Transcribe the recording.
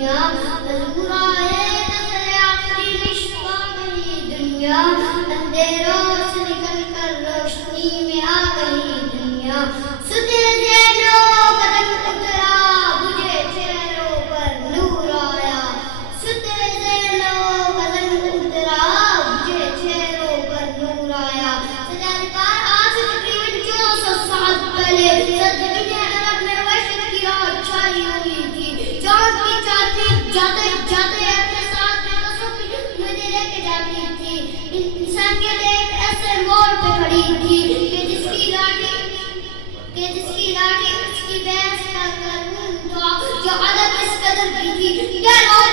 دنیا حضور آئے نظر آخری نشوا گئی دنیا اندھیروں سے نکل کر روشنی میں آ گئی دنیا ستر ذہنوں قدم اترا بجھے چہروں پر نور آیا ستر ذہنوں قدم اترا بجھے چہروں پر نور آیا سجادکار آج تقریباً 1400 سال پہلے صدی عرب میں وحشت کی رات چھائی ہوئی تھی چاند کی چاندنی جاتے جاتے اپنے ساتھ میں بسوں کی مجھے لے کے جاتی تھی انسانیت ایک ایسے موڑ پہ کھڑی تھی کہ جس کی لاٹھی اس کی بحث کا قانون تھا جو عدد اس قدر کی تھی کہ لوگ